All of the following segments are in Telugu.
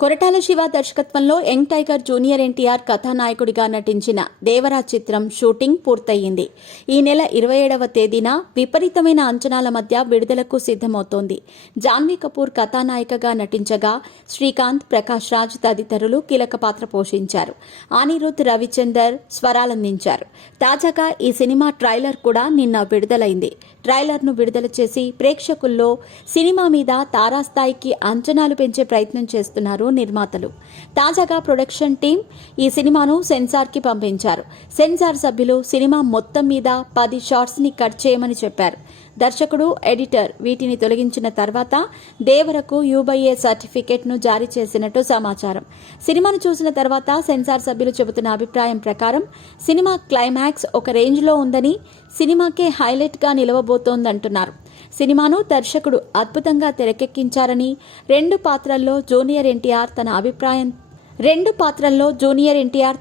కొరటాల శివ దర్శకత్వంలో యంగ్ టైగర్ జూనియర్ ఎన్టీఆర్ కథానాయకుడిగా నటించిన దేవరా చిత్రం షూటింగ్ పూర్తయింది. ఈ నెల 27వ తేదీన విపరీతమైన అంచనాల మధ్య విడుదలకు సిద్దమవుతోంది. జాన్వీ కపూర్ కథానాయికగా నటించగా శ్రీకాంత్, ప్రకాష్ రాజ్ తదితరులు కీలక పాత్ర పోషించారు. అనిరుద్ రవిచందర్ స్వరాలందించారు. తాజాగా ఈ సినిమా ట్రైలర్ కూడా నిన్న విడుదలైంది. ట్రైలర్ను విడుదల చేసి ప్రేక్షకుల్లో సినిమా మీద తారాస్థాయికి అంచనాలు పెంచే ప్రయత్నం చేస్తున్నారు నిర్మాతలు. తాజాగా ప్రొడక్షన్ టీం ఈ సినిమాను సెన్సార్కి పంపించారు. సెన్సార్ సభ్యులు సినిమా మొత్తం మీద 10 షాట్స్ ని కట్ చేయమని చెప్పారు. దర్శకుడు, ఎడిటర్ వీటిని తొలగించిన తర్వాత దేవరకు యూబైఏ సర్టిఫికెట్ ను జారీ చేసినట్టు సమాచారం. సినిమాను చూసిన తర్వాత సెన్సార్ సభ్యులు చెబుతున్న అభిప్రాయం ప్రకారం సినిమా క్లైమాక్స్ ఒక రేంజ్ లో ఉందని, సినిమాకే హైలైట్ గా నిలవబోతోందంటున్నారు. సినిమాను దర్శకుడు అద్భుతంగా తెరకెక్కించారని, రెండు పాత్రల్లో జూనియర్ ఎన్టీఆర్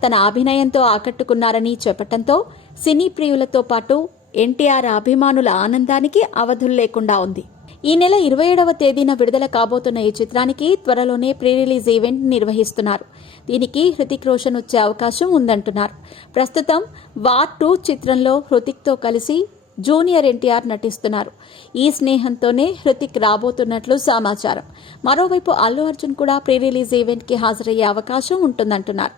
తన అభినయంతో ఆకట్టుకున్నారని చెప్పటంతో సినీ ప్రియులతో పాటు ఎన్టీఆర్ అభిమానుల ఆనందానికి అవధులు లేకుండా ఉంది. ఈ నెల 27వ తేదీన విడుదల కాబోతున్న ఈ చిత్రానికి త్వరలోనే ప్రీ రిలీజ్ ఈవెంట్ నిర్వహిస్తున్నారు. దీనికి హృతిక్ రోషన్ వచ్చే అవకాశం ఉందంటున్నారు. ప్రస్తుతం వార్ 2 చిత్రంలో హృతిక్తో కలిసి జూనియర్ ఎన్టీఆర్ నటిస్తున్నారు. ఈ స్నేహంతోనే హృతిక్ రాబోతున్నట్లు సమాచారం. మరోవైపు అల్లు అర్జున్ కూడా ప్రీ రిలీజ్ ఈవెంట్కి హాజరయ్యే అవకాశం ఉంటుందంటున్నారు.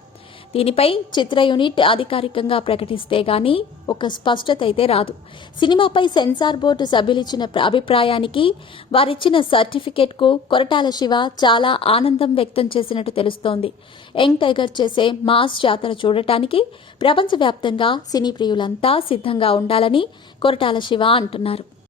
దీనిపై చిత్ర యూనిట్ అధికారికంగా ప్రకటిస్తే గానీ ఒక స్పష్టత అయితే రాదు. సినిమాపై సెన్సార్ బోర్డు సభ్యులిచ్చిన అభిప్రాయానికి, వారిచ్చిన సర్టిఫికెట్కు కొరటాల శివ చాలా ఆనందం వ్యక్తం చేసినట్టు తెలుస్తోంది. యంగ్ టైగర్ చేసే మాస్ జాతర చూడటానికి ప్రపంచవ్యాప్తంగా సినీ ప్రియులంతా సిద్ధంగా ఉండాలని కొరటాల శివ అంటున్నారు.